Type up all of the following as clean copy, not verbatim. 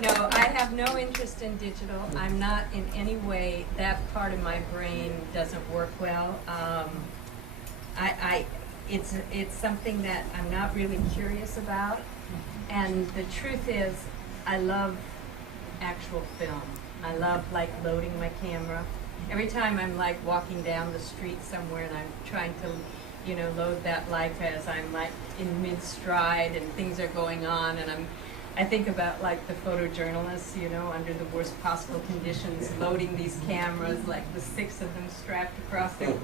No, I have no interest in digital. I'm not in any way, that part of my brain doesn't work well. It's something that I'm not really curious about. And the truth is, I love actual film. I love like loading my camera. Every time I'm like walking down the street somewhere and I'm trying to, load that Leica as I'm like in mid-stride and things are going on, and I think about like the photojournalists, under the worst possible conditions, loading these cameras, like the 6 of them strapped across them.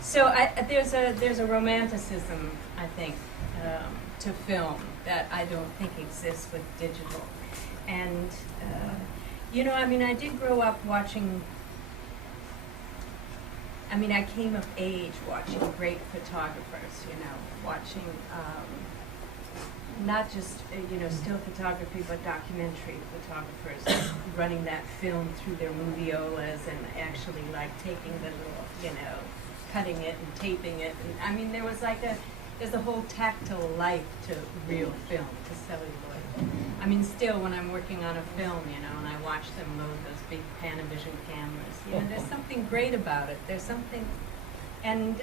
So there's a romanticism, I think, to film that I don't think exists with digital. And, I did grow up watching, I came of age watching great photographers, watching not just, still photography, but documentary photographers running that film through their moviolas and actually like taking the little, cutting it and taping it. And there was like there's a whole tactile life to real film, to celluloid. Still when I'm working on a film, and I watch them load those big Panavision cameras, there's something great about it. There's something, and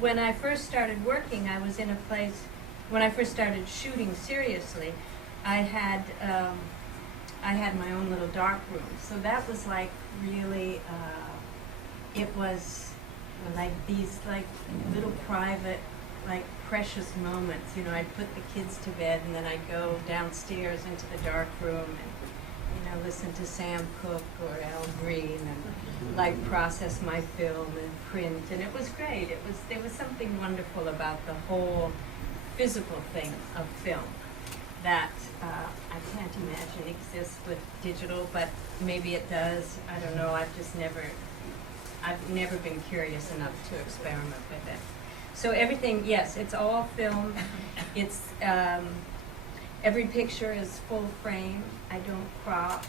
when I first started working, I was in a place, when I first started shooting seriously, I had my own little dark room. So that was like really, it was like these like little private, like precious moments. I'd put the kids to bed and then I'd go downstairs into the dark room and, listen to Sam Cooke or Al Green and like process my film and print. And it was great. There was something wonderful about the whole physical thing of film that I can't imagine exists with digital, but maybe it does. I don't know. I've never been curious enough to experiment with it. So everything, yes, it's all film. It's every picture is full frame. I don't crop.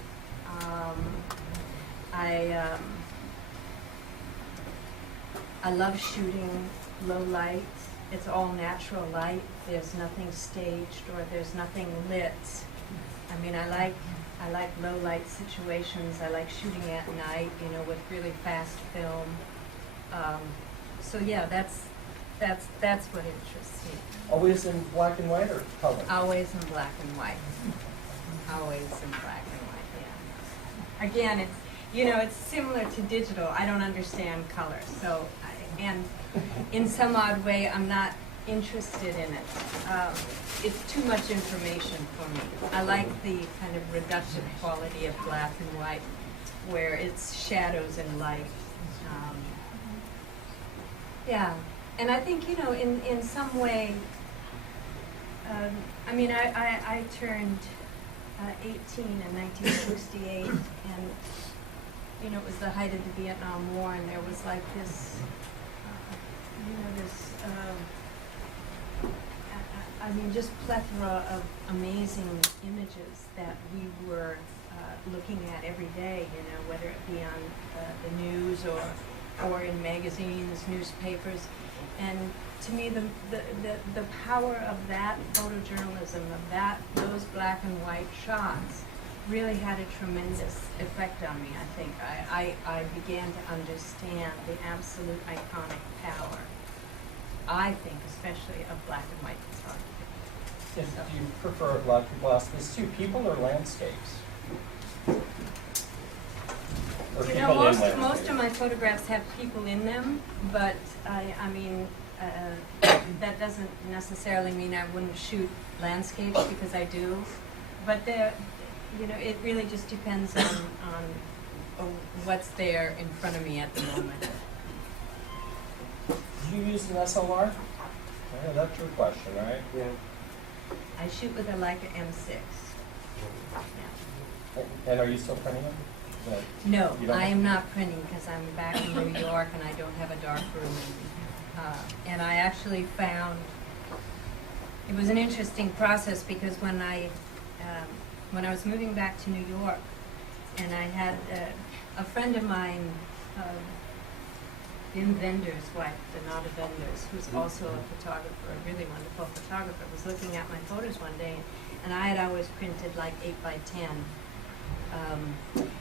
I love shooting low light. It's all natural light. There's nothing staged or there's nothing lit. I like low light situations. I like shooting at night, with really fast film. So yeah, that's what interests me. Always in black and white or color? Always in black and white. Always in black and white, yeah. Again, it's similar to digital. I don't understand color, so, and in some odd way, I'm not interested in it. It's too much information for me. I like the kind of reductive quality of black and white, where it's shadows and light. Yeah. And I think, in some way, I turned 18 in 1968, and, it was the height of the Vietnam War, and there was like this, just plethora of amazing images that we were looking at every day, whether it be on the news or in magazines, newspapers. And to me, the power of that photojournalism, of those black and white shots, really had a tremendous effect on me, I think. I began to understand the absolute iconic power, I think, especially of black and white photography. Do you prefer, a lot of people ask this too, people or landscapes? Or most of my photographs have people in them, but that doesn't necessarily mean I wouldn't shoot landscapes, because I do. But it really just depends on what's there in front of me at the moment. Do you use an SLR? Yeah, that's your question, right? Yeah. I shoot with a Leica M6. Yeah. And are you still printing them? No, I am not printing because I'm back in New York and I don't have a dark room. And I actually found it was an interesting process, because when I was moving back to New York, and I had a friend of mine Vin Vender's wife, Donata Vendors, who's also a photographer, a really wonderful photographer, was looking at my photos one day, and I had always printed like 8 by 10.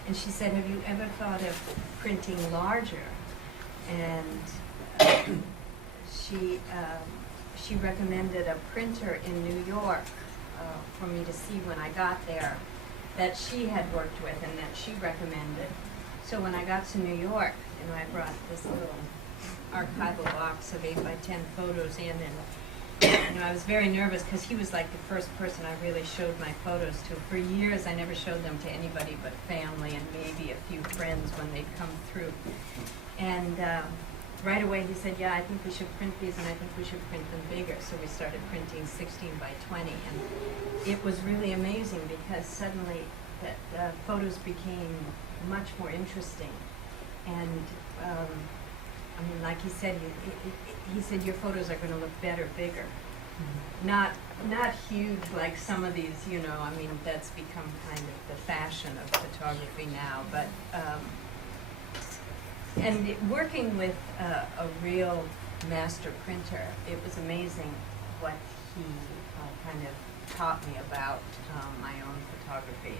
And she said, "Have you ever thought of printing larger?" And she recommended a printer in New York for me to see when I got there that she had worked with and that she recommended. So when I got to New York, I brought this little archival box of 8 by 10 photos in, and I was very nervous because he was like the first person I really showed my photos to. For years, I never showed them to anybody but family and maybe a few friends when they'd come through. And right away he said, "Yeah, I think we should print these, and I think we should print them bigger." So we started printing 16 by 20, and it was really amazing because suddenly the photos became much more interesting. And like he said, he said your photos are going to look better, bigger. Not huge like some of these, that's become kind of the fashion of photography now. But working with a real master printer, it was amazing what he kind of taught me about my own photography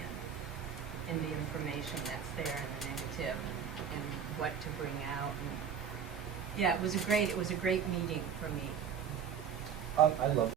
and the information that's there in the negative and what to bring out. And yeah, it was a great meeting for me. I love